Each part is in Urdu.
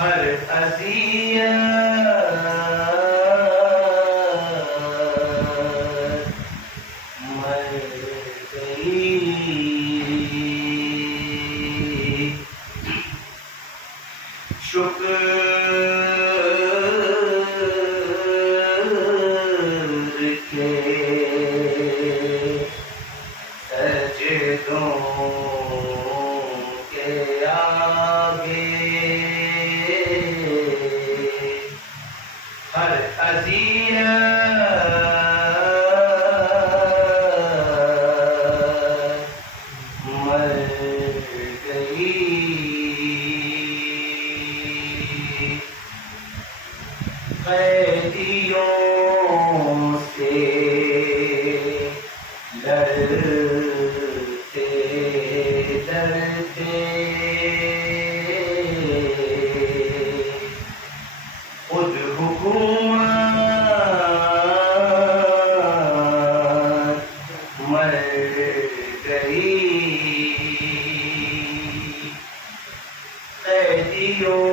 ہر اذیت مر گئی، شکر کے سجدوں کے آگے ہر اذیت مر گئی، قیدیوں سے لڑتے لڑتے خود حکومت مر گئی، قیدیوں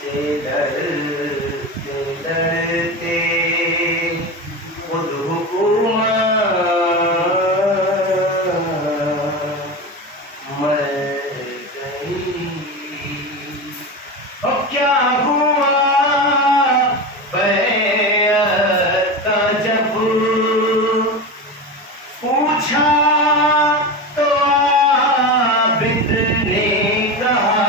سے لڑتے لڑتے خود حکومت مر گئی۔ اب کیا ہوا بیعت کا جب پوچھا تو عابد نے کہا،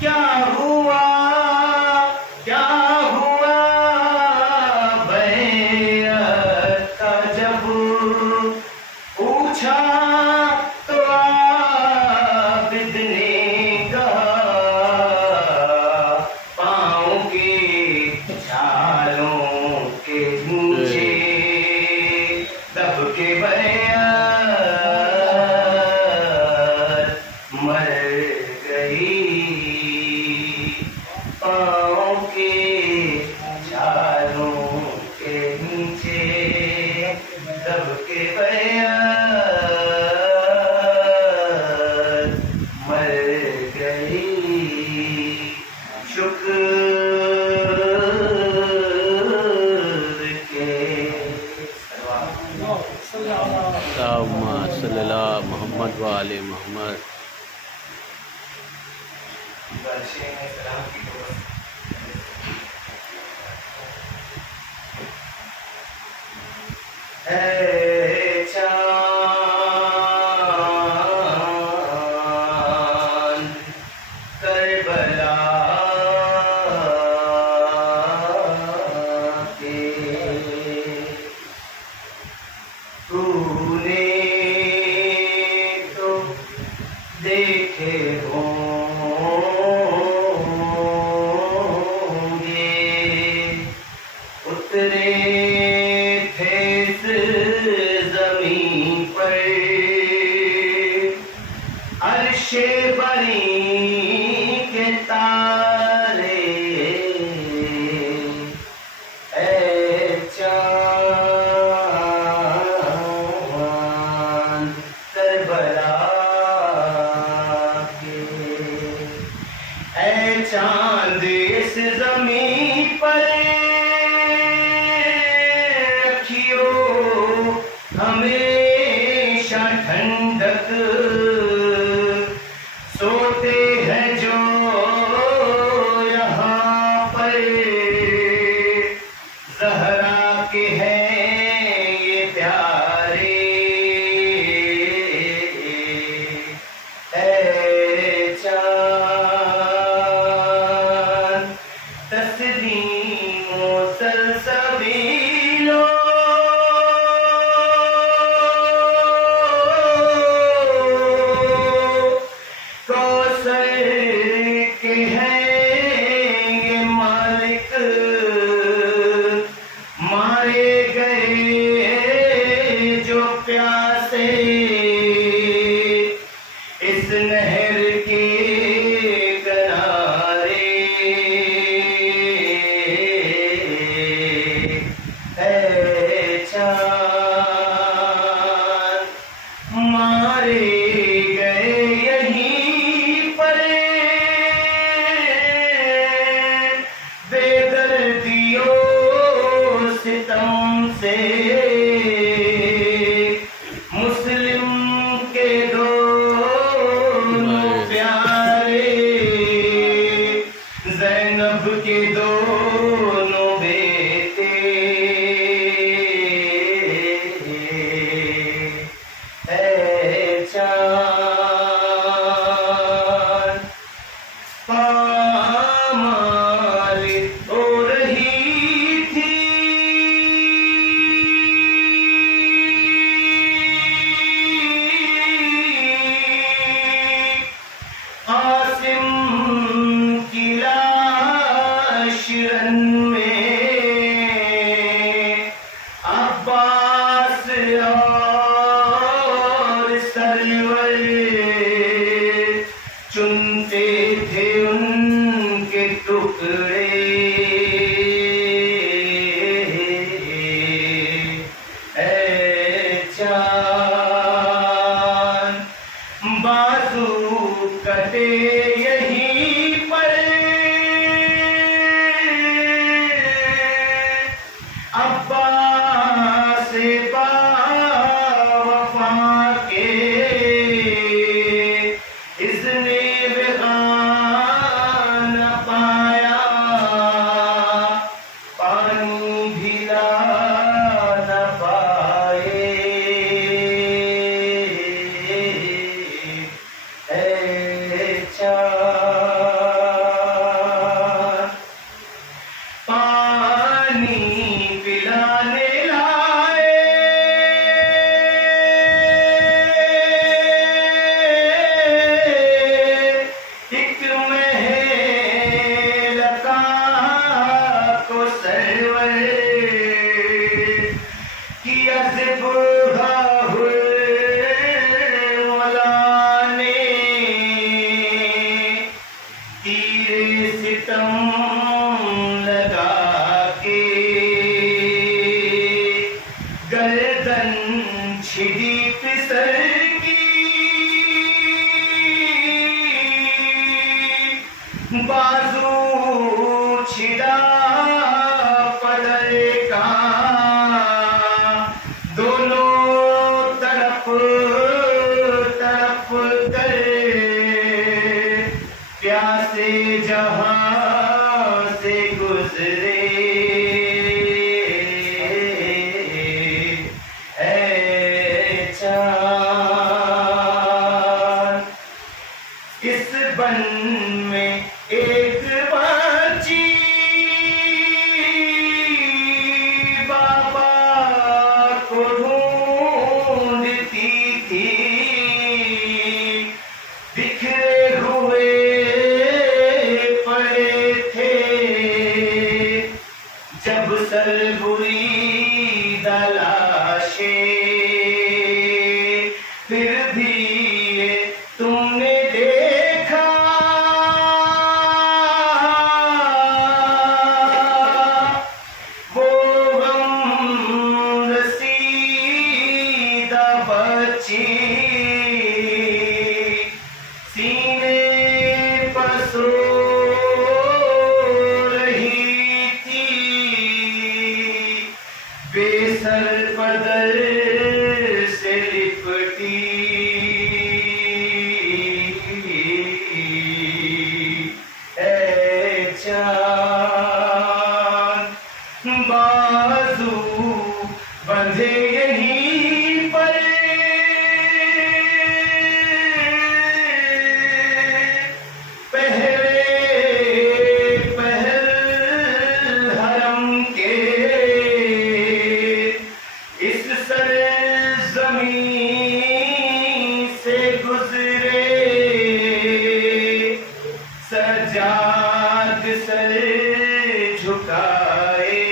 کیا ہوا بیعت کا جب پوچھا تو عابد نے کہا، پاؤں کے چھالوں کے نیچے دب کے بیعت مر گئی، پاؤں کے چھالوں کے نیچے دب کے بیعت مر گئی، شکر کے اللہم صلی اللہ محمد و آل محمد۔ اے چاند کربلا کے، تو نے تو دیکھے ہوں گے، اترے تھے اس زمین پر عرش بری کے تارے، اے چاند کربلا کے، اے چاند اس زمین پر رکھیو ہمیشہ ٹھنڈک، سوتے ہیں جو یہاں پر زہرا کے ہیں یہ پیارے، اے چاند تسلیم و سلسبیلو کوثر کے ہیں یہ مالک، مارے گئے جو پیاسے اس نہر کے کنارے، اے چاند مارے گئے یہیں سرور چنتے تھے ان کے ٹکڑے اے چاند بازو کٹے یہیں پر عباس با وفا کے اذن بغاں نہ پایا پانی بھی لا نہ پائے اے چاند پانی پلانے لائے ایک محل کا کو سرور کیا سے بوڑھا مولا نے تیرے ستم لگا کے گردن چھڑی پسر کی بازو چھڑا پدر کا دونوں طرف طرف کر پیاسے جہاں سے گزرے اے چاند اس بن میں ایک بچی بابا کو ڈھونڈتی تھی بکھرے ہوئے پڑے تھے جب سر بری دلاشیں پھر بھی یہ تم نے دیکھا وہ غم رسیدہ بچی سینے پر سو رہی تھی بے سر پدر سے لپٹی اے چاند بازو بندھے یہیں پر پہلے پہل حرم کے اس سرزمین سے گزرے سجاد سر جھکائے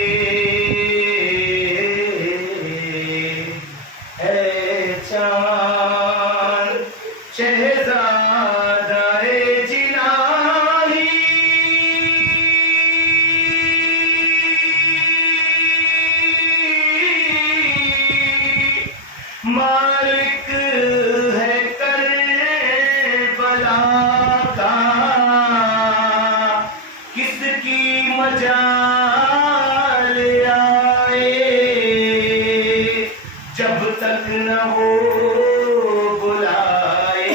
اے چاند شہزادہ جناحی مالک ہے کربلا کا کس کی مجال آئے جب تک نہ ہو بلائے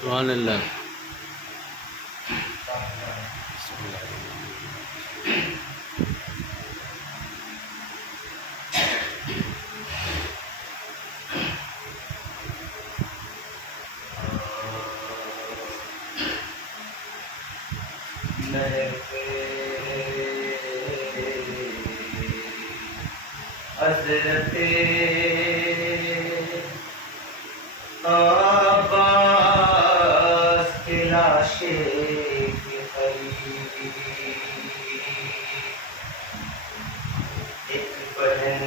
سبحان اللہ. حضرت عباس کے لاشے کے قریب ایک بہن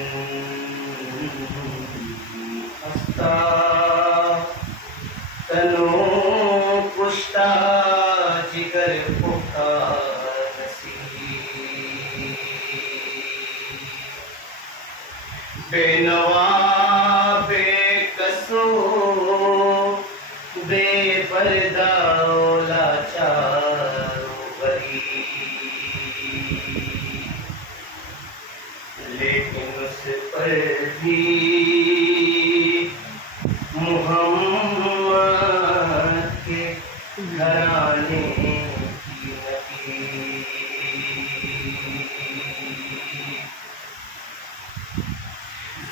ہستا تنوں کشتا جگر پختہ بے نوا بے قصو بے پردہ لاچار بری، لیکن اس پر بھی محمد کے گھرانے کی نبی،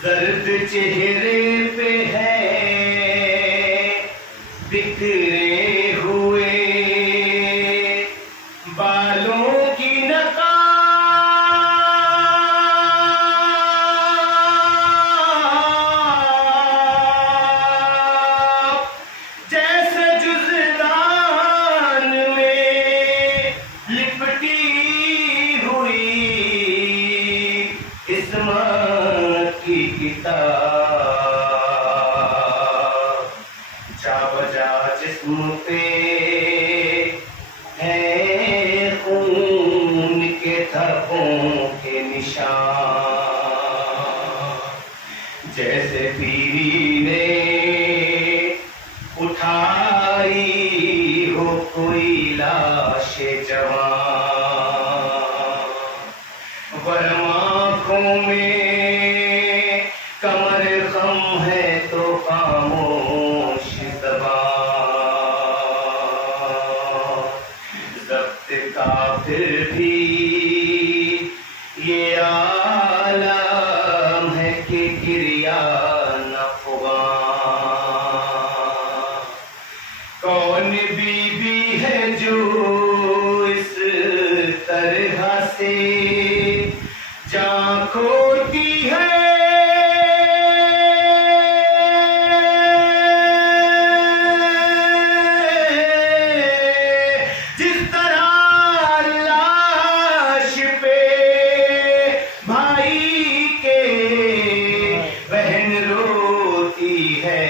زرد چہرے پہ ہے بکھرے ہوئے بالوں کی نقاب، جیسے جزدان میں لپٹی ہوئی عصمت کی کتاب، جا بجا جسم پہ ہے خون کے دھبوں کے نشان، جیسے پیری نے اٹھائی ہو کوئی لاش جوان، ورم آنکھوں میں کمر خم ہے تو خاموش زبان، ضبط کافر بھی یہ عالم ہے کہ گریا نہ فغان، کون بی بی ہے جو اس طرح سے جان کھوتی ہے، جس طرح لاش پہ بھائی کے بہن روتی ہے،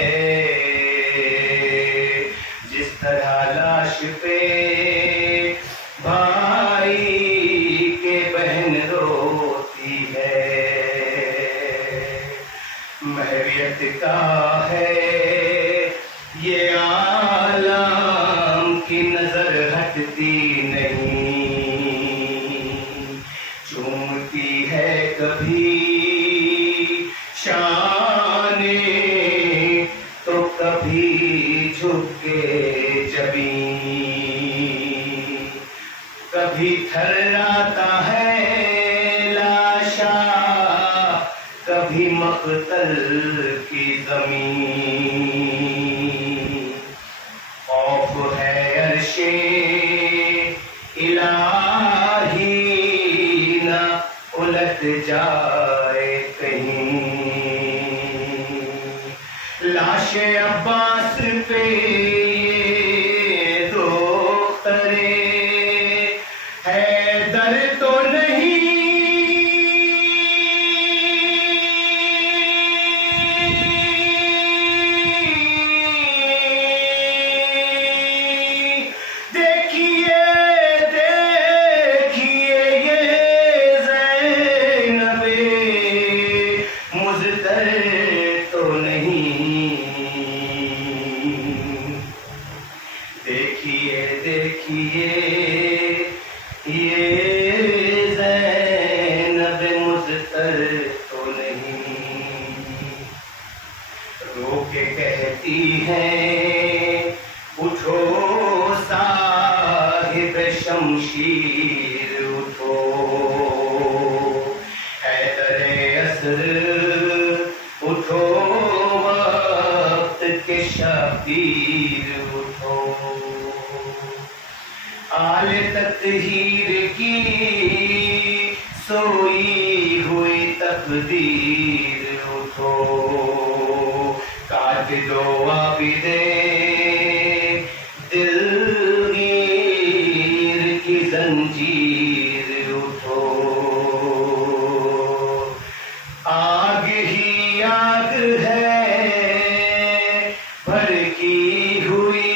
جس طرح لاش پہ بھائی کے بہن روتی ہے، محویت کا ہے یہ عالم کی نظر ہٹتی نہیں، چومتی ہے کبھی شان تو کبھی جھک کے جبین، کبھی تھراتا ہے لاشا کبھی مقتل کی زمین، خوف ہے عرش الہی نہ الٹ جائے کہیں، لاش لاش عباس پہ یہ دخترے حیدر تو نہیں، دیکھیے دیکھیے یہ زینب مضطر تو نہیں، دیکھیے دیکھیے یہ زینب مضطر تو نہیں، رو کے کہتی ہے اٹھو صاحب شمشیر اٹھو، حیدر اصغر اٹھو وقت کے شبیر اٹھو، آل تطہیر کی سوئی ہوئی تقدیر اٹھو، کاٹ دو عابدے دلگیر کی زنجیر اٹھو، آگ ہی آگ ہے بھڑکی ہوئی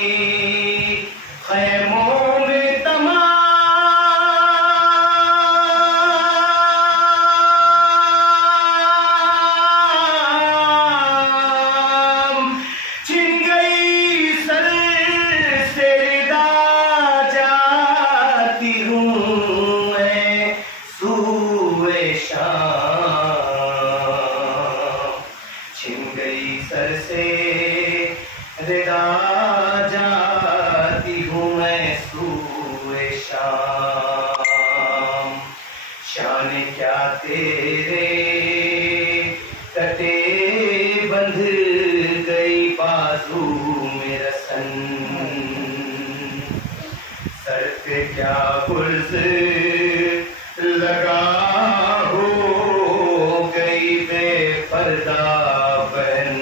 خیموں میں تمام، چھن گئی سر سے ردا جاتی ہوں میں سوئے شام، چھن گئی سر سے ردا جاتی ہوں میں سوئے شام، شان کیا تیرے کٹے بندھ گئی بازو میں رسن، سر پہ کیا گرز لگا ہو گئی بے پردہ بہن،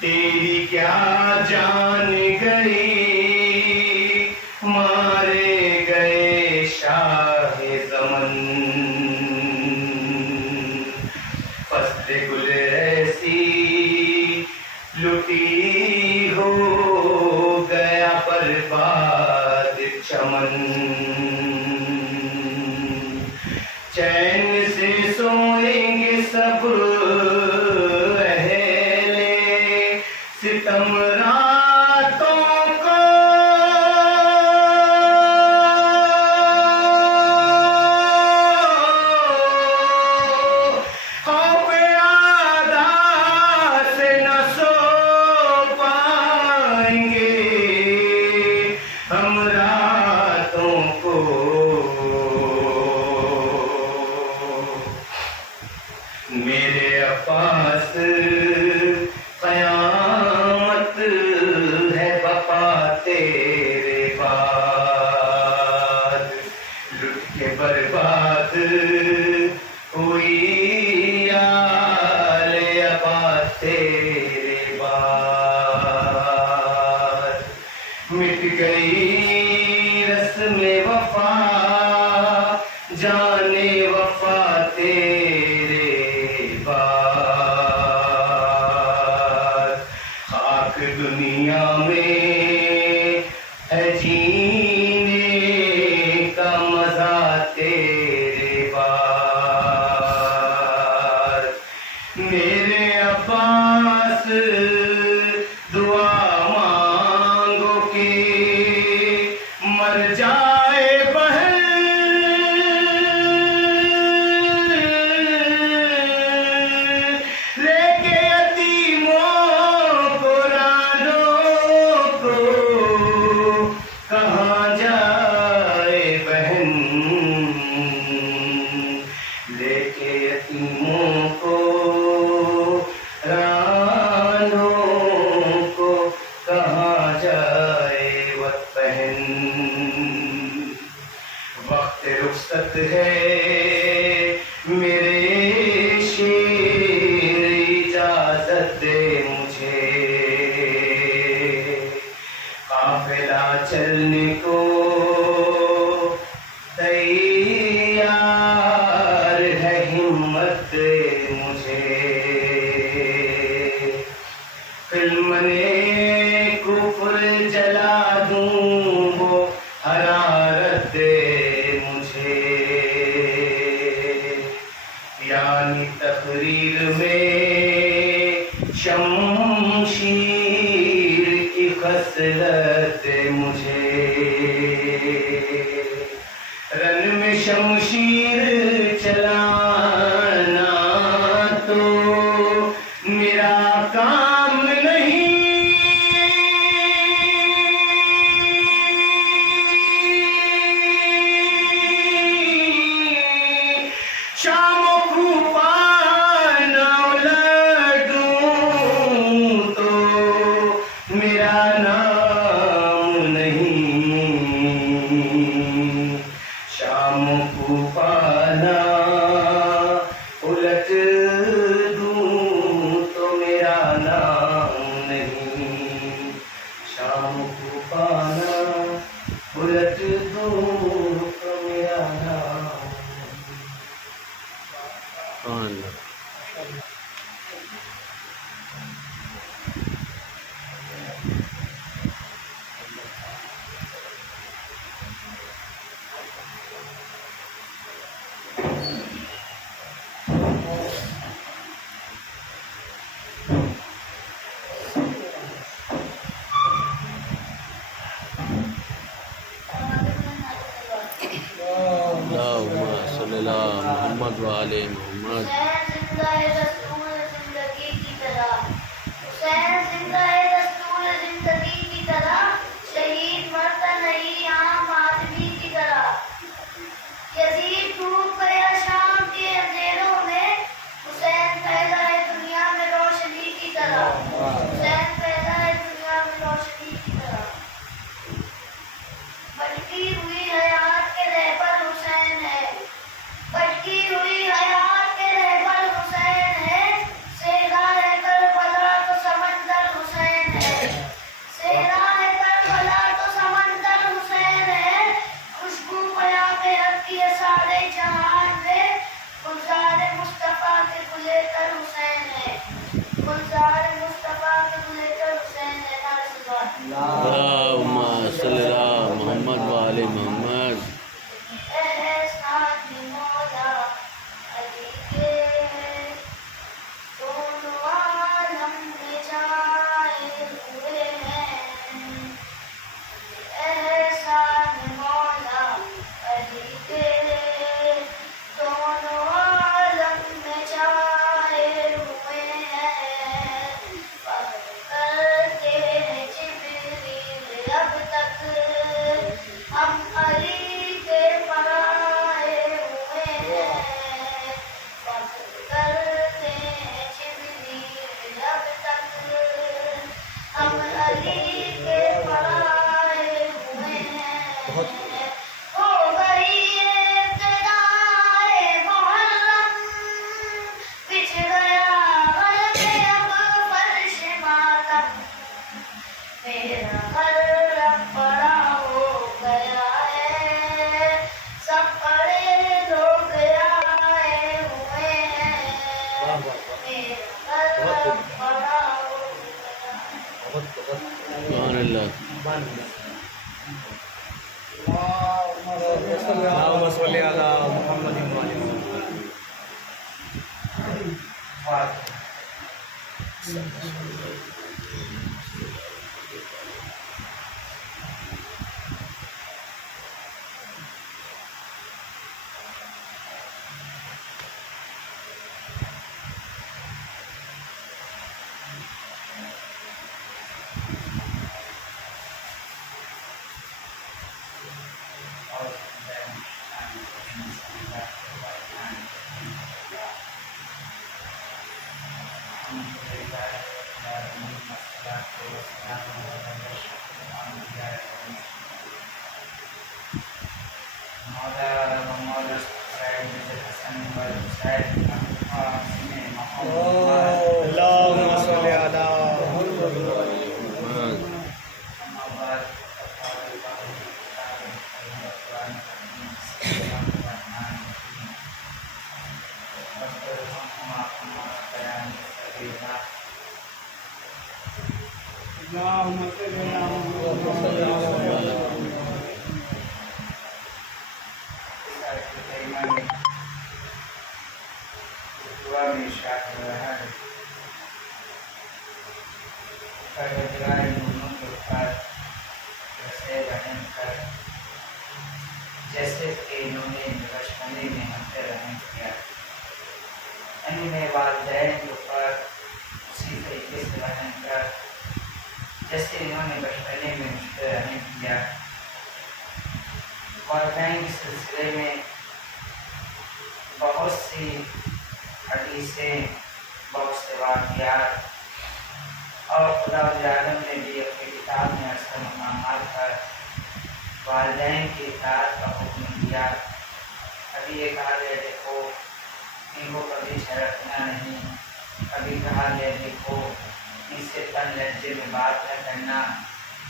تیری کیا جان گئی مارے گئے شاہ زمن، فصل گل ایسی لٹی ہو گیا برباد چمن، چین سے سوئیں گے سب اہل ستم راتوں کو، خوف آدھا سے نہ سو پائیں گے ہم راتوں کو، میرے عباس قیامت ہے بپا تیرے بعد، لٹ کے برباد ہوئی آل عباس تیرے بعد، مٹ گئی رسم وفا جانے وفا تیرے بعد، خاک دنیا میں ہے جینے کا مزہ تیرے بعد، میرے عباس دعا مانگو کہ مر جائے بہن، لے کے یتیموں کو رانوں کو کہاں جائے بہن، لے کے یتیموں کو رانوں کو کہاں جائے بہن، وقت رخصت ہے میرے شیر اجازت دے فلم نے کفر جلا دوں وہ حرارت دے مجھے، یعنی تقریر میں شمشیر کی خصلت دے مجھے، رن میں شمشیر چلانا تو میرا کام نہیں، شام کو پانا لڈوں تو میرا نام نہیں، شام کو پانا الٹ دوں تو میرا نام نہیں، شام کو پانا الٹ دوں تو میرا نام سبحان اللہ۔ اللہم صلی اللہ محمد و آل محمد۔ حسین زندہ ہے دستور زندگی کی طرح، حسین زندہ ہے دستور زندگی کی طرح، شہید مرتا نہیں عام آدمی کی طرح، یزید ڈوب گیا شام کے اندھیروں میں، حسین پیدا ہے دنیا میں روشنی کی طرح، حسین پیدا ہے دنیا میں روشنی کی طرح، بھٹکی ہوئی حیات کے رہبر حسین ہے، بھٹکی ہوئی حیات کے رہبر حسین ہے، صحرا ہے کربلا تو سمندر حسین ہے، صحرا ہے کربلا تو سمندر حسین ہے، خوشبو پیام حق کی ہے سارے جہان میں، گلزار مصطفیٰ کے کھلے کر حسین ہے، گلزار مصطفیٰ کے کھلے کر حسین ہے، نعرہ سلوات۔ اللہم صلی اللہ محمد و آل محمد۔ احسان مولا علی کے دونوں عالم میں جائے ہوئے ہیں، احسان مولا علی کے دونوں عالم میں جائے ہوئے ہیں، فخر کرتے ہیں جبریل اب تک ہم علی کے پرائے ہوئے ہیں، فخر کرتے ہیں جبریل اب تک ہم علی کے پرائے ہوئے ہیں، ہو گئی ابتدائے محرم، بچھ گیا غلط اب فرش ماتم، میرا غلط بڑا ہو گیا ہے، سب بڑے لوگ آئے ہوئے ہیں، میرا غلط بڑا ہو گیا ہے۔ سبحان اللہ۔ اللهم صل على محمد وعلى محمد۔ اللهم صل على محمد۔ دعا میں ارشاد ہو رہا ہے پروردگار دونوں کے اوپر ایسے رحم کر جیسے کہ انہوں نے بچپنے میں ہم پہ رحم کیا، یعنی میرے والدین کے اوپر اسی طریقے سے رحم کر جیسے انہوں نے بچپنے میں مجھ پہ رحم کیا۔ والدین کے سلسلے میں بہت سی حدیثیں، بہت سے واقعات، اور خدا عالم نے بھی اپنی کتاب میں اکثر مقامات پر والدین کی اطاعت کا حکم دیا۔ کبھی یہ کہا گیا دیکھو ان کو کبھی جھڑکنا نہیں، کبھی کہا گیا دیکھو ان سے تن لہجے میں بات نہ کرنا،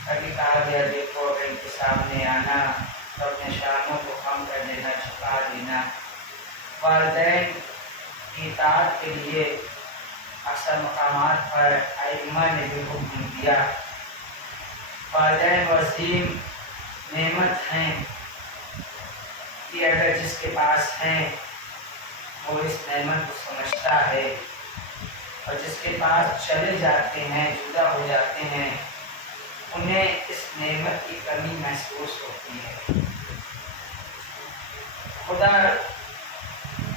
کبھی کہا گیا دیکھو اگر ان کے سامنے آنا تو اپنے شانوں کو خم کر دینا، چھپا دینا۔ والدین کی اطاعت کے لیے اکثر مقامات پر ائمہ نے بھی حکم دیا۔ والدین عظیم نعمت ہیں کہ اگر جس کے پاس ہیں وہ اس نعمت کو سمجھتا ہے، اور جس کے پاس چلے جاتے ہیں، جدا ہو جاتے ہیں، انہیں اس نعمت کی کمی محسوس ہوتی ہے۔ خدا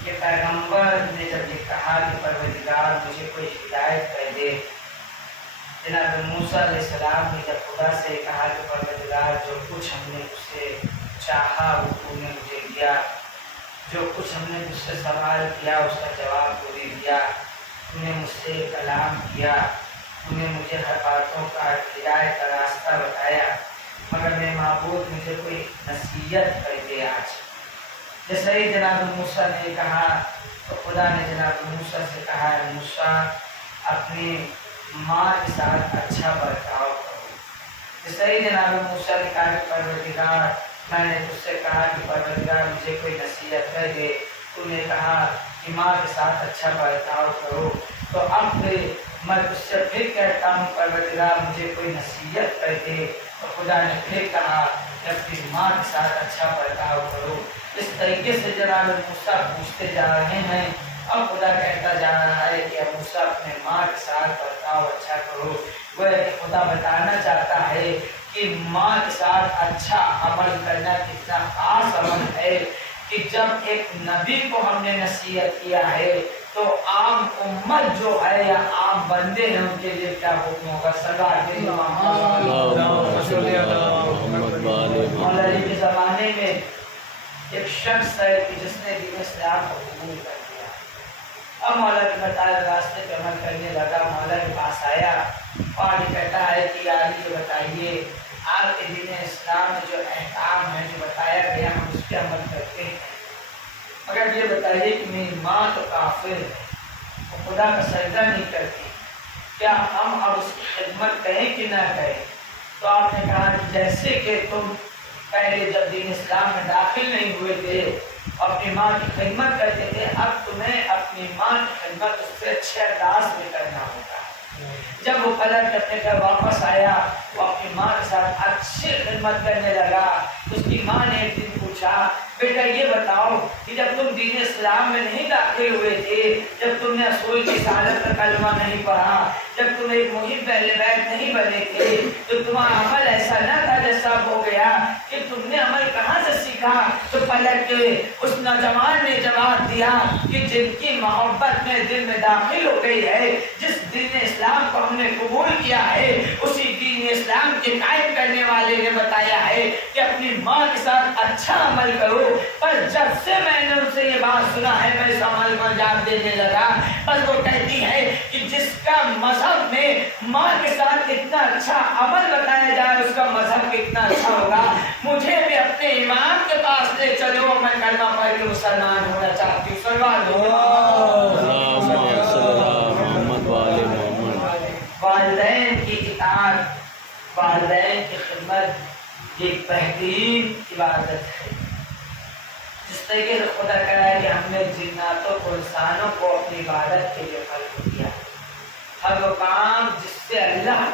کے پیغمبر نے جب یہ کہا کہ پروردگار مجھے کوئی ہدایت کر دے، جناب موسیٰ علیہ السلام نے جب خدا سے کہا کہ پروردگار جو کچھ ہم نے اس سے چاہا وہ تو نے مجھے دیا، جو کچھ ہم نے اس سے سوال کیا اس کا جواب تو نے دیا، تو نے مجھ سے کلام کیا، تو نے مجھے ہر باتوں کا ہدایت کا راستہ بتایا، مگر میرے معبود مجھے کوئی نصیحت کر دے آج۔ جیسا ہی جناب موسیٰ نے کہا تو خدا نے جناب موسیٰ سے کہا موسیٰ اپنی ماں کے ساتھ اچھا برتاؤ کرو۔ جیسا ہی جناب موسیٰ نے کہا کہ پروردگار میں نے تجھ سے کہا کہ پروردگار مجھے کوئی نصیحت کر دے، تو نے کہا کہ ماں کے ساتھ اچھا برتاؤ کرو، تو اب میں تجھ سے پھر کہتا ہوں پروردگار مجھے کوئی نصیحت کر دے، تو خدا نے پھر کہا کہ اپنی ماں کے ساتھ اچھا برتاؤ کرو۔ اس طریقے سے جناب موسیٰ پوچھتے جا رہے ہیں، اب خدا کہتا جا رہا ہے کہ موسیٰ اپنے ماں کے ساتھ برتاؤ اچھا کرو۔ وہ خدا بتانا چاہتا ہے کہ ماں کے ساتھ اچھا عمل کرنا کتنا خاص عمل ہے کہ جب ایک نبی کو ہم نے نصیحت کیا ہے تو عام امت جو ہے یا عام بندے ہیں ان کے لیے کیا حکم ہوگا؟ مولا علی کے زمانے میں ایک شخص ہے کہ جس نے دین اسلام کو قبول کر دیا، اب مولا کے بتائے راستے پہ عمل کرنے لگا، مولا کے پاس آیا اور یہ کہتا ہے کہ یا علی یہ بتائیے آپ کے دین اسلام میں جو احکام ہے جو بتایا گیا ہم اس پہ عمل کرتے ہیں، مگر یہ بتائیے کہ میری ماں تو کافر ہے، وہ خدا کا سجدہ نہیں کرتی، کیا ہم اب اس کی خدمت کریں کہ نہ کریں؟ تو آپ نے کہا کہ جیسے کہ تم پہلے جب دین اسلام میں داخل نہیں ہوئے تھے اپنی ماں کی خدمت کرتے تھے، اب تمہیں اپنی ماں کی خدمت اس سے اچھے انداز میں کرنا ہوگا۔ جب وہ پلٹ اپنے گھر واپس آیا وہ اپنی ماں کے ساتھ اچھی خدمت کرنے لگا۔ اس کی ماں نے ایک دن پوچھا بیٹا یہ بتاؤ کہ جب تم دین اسلام میں نہیں داخل ہوئے تھے، جب تم نے رسول کی رسالت کا کلمہ نہیں پڑھا، جب تم ایک محب اہل بیت نہیں بنے تھے، تو تمہارا عمل ایسا نہ تھا جیسا ہو گیا کہ تم نے عمل کہاں سے سیکھا؟ تو پلٹ کے اس نوجوان نے جواب دیا کہ جن کی محبت میں دل میں داخل ہو گئی ہے، جس دین اسلام کو ہم نے قبول کیا ہے، اسی دین اسلام کے قائم کرنے والے نے بتایا ہے کہ اپنی ماں کے ساتھ اچھا عمل کرو۔ پر جب سے میں نے ان سے یہ بات سنا ہے میں اس عمل کو انجام دینے لگا۔ بس وہ کہتی ہے کہ جس کا مذہب میں ماں کے ساتھ اتنا اچھا عمل بتایا جائے اس کا مذہب کتنا اچھا ہوگا۔ مجھے بھی اپنے امام کے پاس لے چلو، میں کلمہ پڑھ کے مسلمان ہونا چاہتی ہوں۔ والدین کی اطاعت، والدین کی خدمت ایک بہترین عبادت ہے۔ جس طریقے سے خدا کہا ہے کہ ہم نے جناتوں کو انسانوں کو اپنی عبادت کے لیے خلق کیا، ہر وہ کام جس سے اللہ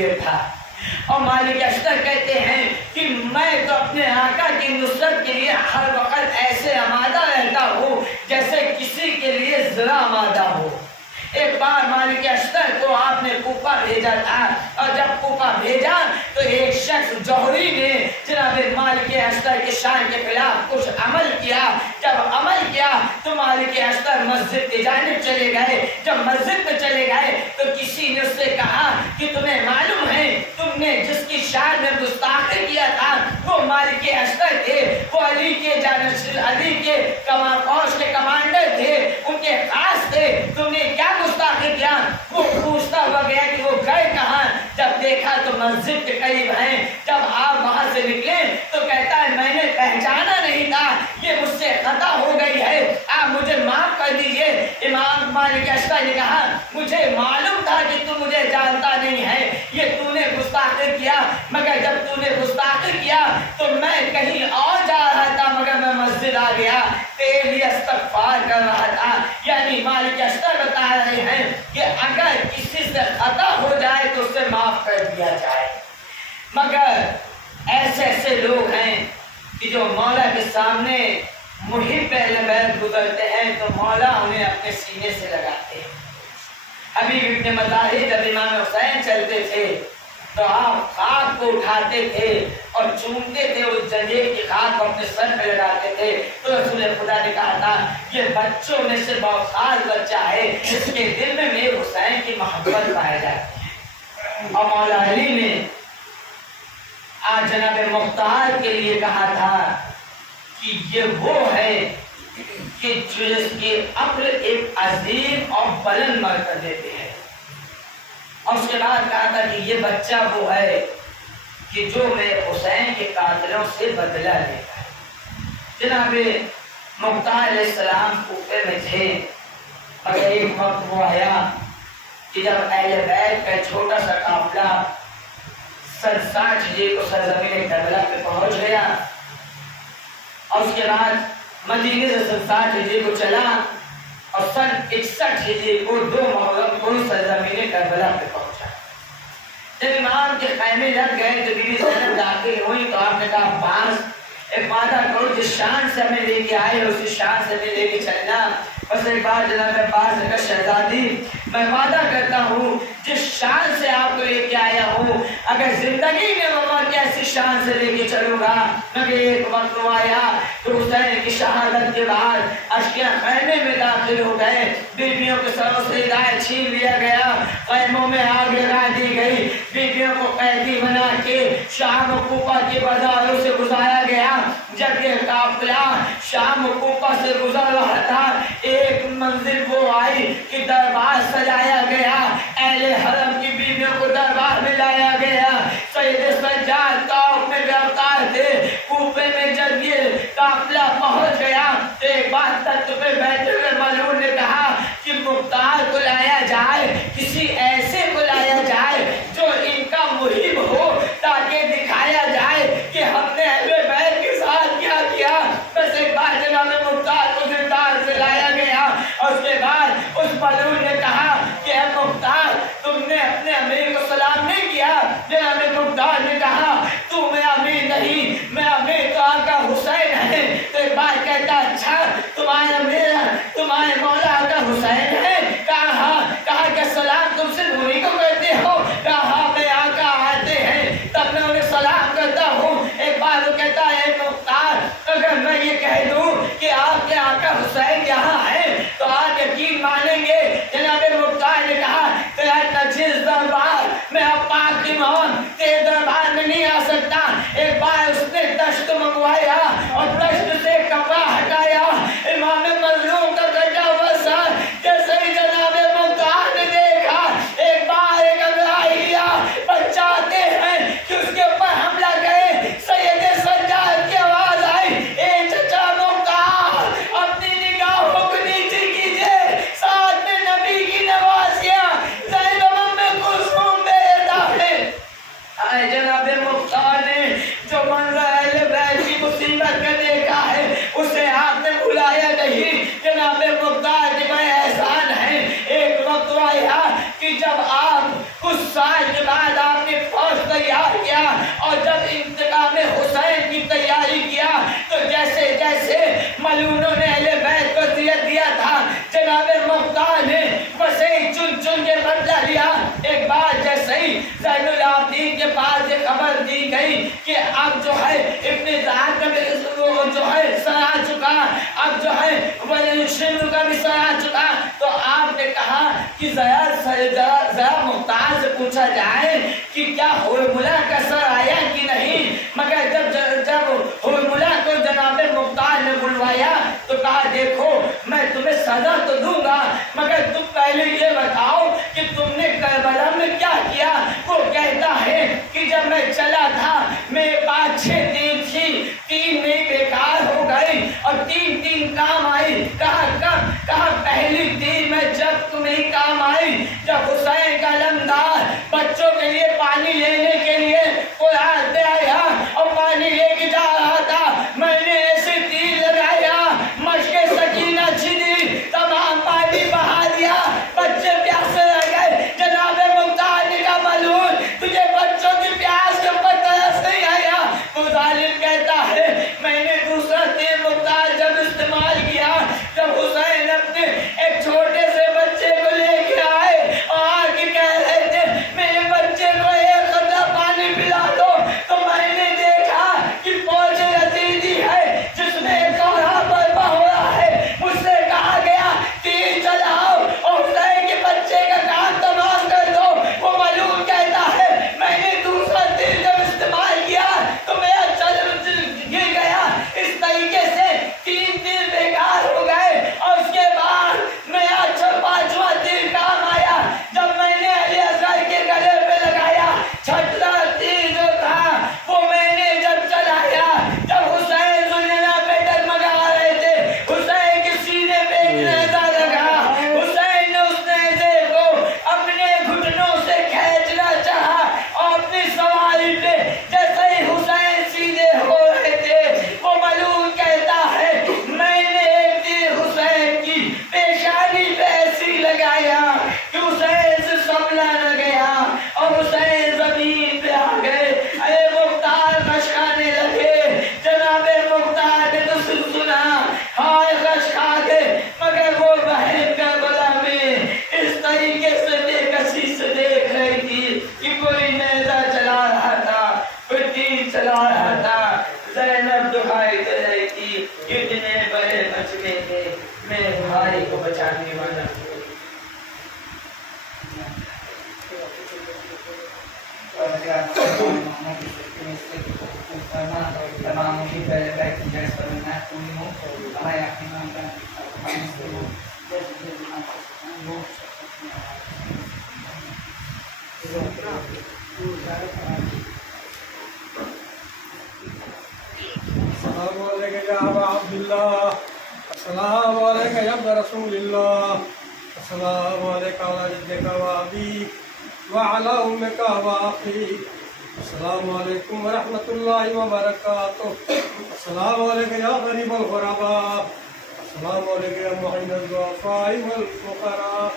لیے تھا. اور مالک اشتر کہتے ہیں کہ میں تو اپنے آقا کی نصرت کے لیے ہر وقت ایسے آمادہ رہتا ہوں جیسے کسی کے لیے ذرا آمادہ ہو. ایک بار مالک اشتر کو آپ نے کوفہ بھیجا تھا، اور جب کوفہ بھیجا تو ایک شخص جوہری نے جناب مالک اشتر کے شان کے خلاف کچھ عمل کیا. جب عمل کیا تو مالک اشتر مسجد کی جانب چلے گئے. جب مسجد میں چلے گئے تو کسی نے اس سے کہا کہ تمہیں معلوم ہے تم نے جس کی شان میں گستاخی کیا تھا وہ مالک اشتر تھے، وہ علی کے فوج کے کمانڈر تھے، ان کے خاص تھے. تم نے کیا گستاخی کیا؟ وہ پوچھتا ہوا گیا کہ وہ گئے کہاں. جب دیکھا تو مسجد کے قریب ہیں. جب آپ وہاں سے نکلے تو کہتا ہے میں نے پہچانا نہیں تھا، یہ مجھ سے خطا ہو گئی ہے، آپ مجھے معاف کر دیجئے. امام مالک اشتر نے کہا مجھے معلوم تھا کہ تو مجھے جانتا نہیں ہے، یہ تو نے گستاخی کیا، مگر جب تو نے گستاخی کیا تو میں کہیں اور جا رہا تھا مگر میں مسجد آ گیا، تیرے لیے استغفار کر رہا تھا. یعنی مالک اشتر بتا رہے ہیں کہ اگر کسی سے خطا ہو جائے تو اسے معاف کر دیا جائے. مگر ایسے ایسے لوگ ہیں کہ جو مولا کے سامنے محب اہل بیت گزرتے ہیں تو مولا انہیں اپنے سینے سے لگاتے ہیں. حبیب ابن مظاہر جب امام حسین چلتے تھے تو آپ خاک کو اٹھاتے تھے اور چومتے تھے، اس جنجیر کی خاک کو اپنے سر پہ لگاتے تھے. تو رسول خدا نے کہا تھا یہ بچوں میں سے بہت خاص بچہ ہے، اس کے دل میں میرے حسین کی محبت پائی جاتی ہے. اور مولا علی نے آج جناب مختار کے لیے کہا تھا کہ یہ وہ ہے کہ جس کی عقل ایک عظیم اور بلند مرتبے پہ ہے. اور اس کے بعد کہا تھا کہ یہ بچہ وہ ہے کہ جو میرے حسین کے قاتلوں سے بدلہ لیتا ہے. جناب مختار علیہ السلام کوفے میں تھے، مگر ایک وقت وہ آیا کہ جب اہل بیت کا چھوٹا سا قافلہ 60 ہجری کو سرزمین کربلا پہ پہنچ گیا، اور اس کے بعد مدینے سے 60 ہجری کو چلا اور سن 61 ہجری کو 2 محرم کو سرزمین کربلا پہ پہنچا. جب امام کے خیمے لگ گئے تو بی بی زینب داخل ہوئی تو آپ نے کہا باز ایک وعدہ کرو جس شان سے ہمیں لے کے آئے اسی شان سے ہمیں لے کے چلنا. بس ایک بار جناب عباس نے کہا شہزادی میں وعدہ کرتا ہوں جس شان سے آپ کو لے کے آیا ہوں اگر زندگی میں موت ایسی شان سے لے کے چلوں گا. مگر ایک وقت وہ آیا تو حسین کی شہادت کے بعد اشکیاء خیمے میں داخل ہو گئے، بیویوں کے سروں سے ہدایت چھین لیا گیا، خیموں میں آگ لگا دی گئی، بیویوں کو قیدی بنا کے شام و کوفہ کے بازاروں سے گزارا گیا. جب یہ قافلہ شام و کوفہ سے گزر رہا تھا ایک منزل وہ آئی کہ دربار سجایا گیا، اہل حرم کی بیویوں کو دربار میں لایا گیا. سید سجاد طوف میں گرفتار تھے. کوفے میں جب یہ قافلہ پہنچ گیا تو ایک بات تخت پہ بیٹھے ہوئے ملعون نے کہا کہ مختار کو لایا جائے، کسی ایسے کو لایا جائے جو ان کا محب ہو تاکہ دکھایا جائے کہ ہم نے اہل بیت کے ساتھ کیا کیا. بس ایک بار جناب مختار کو زندان سے لایا گیا اور اس کے بعد اس ملعون نے کہا کہ اے مختار تم نے اپنے امیر کو سلام نہیں کیا. جناب مختار نے کہا تو میرا امیر نہیں، میرا امیر تو آقا حسین ہے. تو ایک بار کہتا اچھا تمہارا امیر تمہارے مولا آقا حسین ہے؟ کہا کہ سلام تم سے دوری کو کرتے ہو؟ کہا میں آقا آتے ہیں تب میں انہیں سلام کرتا ہوں. ایک بار وہ کہتا ہے مختار اگر میں یہ کہہ دوں کہ آپ کے آقا حسین یہاں ہیں تو آپ یقین مانیں گے؟ جناب مختار نے کہا تیرا نجس دربار میں اب پاک ایمان تیرے دربار میں نہیں آ سکتا. ایک بار اس نے دشت منگوایا اور دشت سے کپڑا ہٹایا، امام مظلوم کا کٹا ہوا سر جیسے ہی جناب مختار نے دیکھا ایک بار ایک ابراہیہ بچاتے ہیں کہ اس کے اوپر حملہ گئے. سید سجاد کی آواز آئی اے چچا مختار اپنی نگاہوں کو نیچے کیجئے، ساتھ میں نبی کی نوازیاں زینب میں کلثوم بیدا ہے. آئے جناب مختار نے جو منظر اہل بیت کی مصیبت کا دیکھا ہے اسے آپ نے بلایا نہیں. جناب مختار کے بڑے احسان ہیں. ایک وقت آیا کہ جب آپ کچھ سال کے بعد آپ نے جیسے ملعونوں نے اہل بیت کو دیا تھا، جناب مختار نے ویسے ہی چن چن کے بدلہ لیا۔ ایک بار جیسے ہی زین العابدین کے پاس یہ خبر دی گئی کہ اب جو ہے ابن زیاد کا جو ہے سر آ چکا، اب جو ہے ولی شمر کا بھی سر آ چکا، تو آپ نے کہا کہ ذرا مختار سے پوچھا جائے کہ کیا حرملہ کا سر آیا کہ نہیں۔ مگر جب حرملہ کو جناب مختار نے بلوایا تو کہا دیکھو میں تمہیں سزا تو دوں گا، مگر تم پہلے یہ بتاؤ کہ تم نے کربلا میں کیا کیا۔ وہ کہتا ہے کہ جب میں چلا تھا میرے پاس 6 دن تھی، 3 میں بیکار ہو گئی اور 3 کام آئی۔ کہا پہلی دن میں جب تمہیں کام آئی جب حسین کا علمدار بچوں کے لیے پانی لینے کے لیے قرآن پہ آیا اور پانی لے کے جا رہا تھا، میں نے ایسے تیر لگایا، مشق سکینہ چھینی، تمام پانی بہا دیا، بچے پیاسے رہ گئے۔ جناب مختار نے کہا ملعون تجھے بچوں کی پیاس کے پر ترس نہیں آیا؟ وہ ظالم کہتا ہے میں نے دوسرا تیر مختار جب استعمال کیا جب حسین اپنے ایک چھوٹے سے بچے کو لے کے آئے اور آ کے کہہ رہے تھے میرے بچے کو ایک قطرہ پانی پلا دو، تو میں نے دیکھا کہ فوج یزیدی ہے جس میں ایک کورا برپا ہو رہا ہے، مجھ سے کہا گیا تیر چلاؤ اور حسین کے بچے کا کام تمام کر دو۔ وہ ملعون کہتا ہے میں نے دوسرا تیر جب استعمال کیا تو میرا چل گر گیا، اس طریقے سے 3 تیر بیکار ہو گئے اور اس کے بعد میرا 5واں تیر کام آیا جب میں نے علی اصغر کے گلے پہ لگایا۔ 6واں تیر جو تھا وہ میں نے جب چلایا جب حسین ذوالجلال پہ ڈگمگا رہے تھے، حسین کے سینے پہ ایک نیزہ لگا، حسین نے اس نیزے کو اپنے گھٹنوں سے کھینچنا چاہا اور اپنی سواری پہ جیسے ہی حسین سیدھے ہو رہے تھے وہ ملعون کہتا ہے میں نے ایک تیر حسین کی پیشانی پہ ایسی لگایا کہ حسین سے سنبھلا نہ گیا اور حسین زمین پہ آ گئے۔ ارے مختار خشکانے لگے، جناب مختار نے تو سنا ہائے خش کھا گئے، مگر وہ بہن کربلا میں اس طریقے سے بے کسی سے دیکھ رہی تھی کہ کوئی نیزہ چلا رہا تھا، کوئی تیر چلا رہا تھا۔ زینب دعائی دے رہی تھی اتنے بڑے مجمع میں میرے بھائی کو بچانے والا تمام کی پہلے بیٹھ کی جیسے میں پوری ہوں ہمارے اپنے السلام علیکم یا ابا عبداللہ، السلام علیکم یا ابن رسول اللہ، السلام علیکم علی جدک و ابیک وعلی امک و اخیک، السلام علیکم ورحمۃ اللہ وبرکاتہ، السلام علیکم یا غریب الغرباء، السلام علیکم یا معین الضعفاء والفقراء،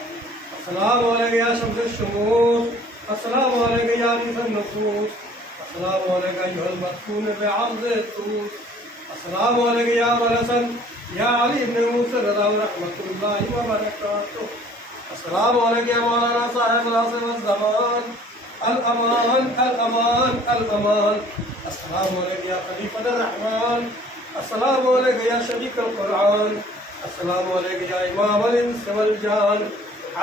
السلام علیکم یا شمس الشموس، السلام علیکم یا انیس النفوس، السلام علیکم ایھا المدفون بعرض الطوس، السلام علیکم یا ابا الحسن یا علی بن موسی رضا رحمۃ اللہ وبرکاتہ، السلام علیکم یا مولانا صاحب العصر والزمان، الامان الامان الامان، السلام علیکم یا خلیفۃ الرحمن، السلام علیکم یا شریک القرآن، السلام علیکم یا امام الانس والجان،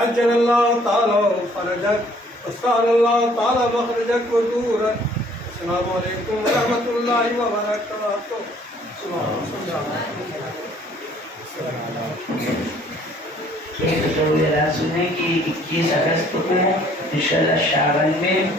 عجل اللہ تعالی فرجک، وسعل اللہ تعالی مخرجک ودورک، السلام علیکم ورحمۃ اللہ وبرکاتہ۔ سنیں کہ 21 اگست کو انشاءاللہ شاون میں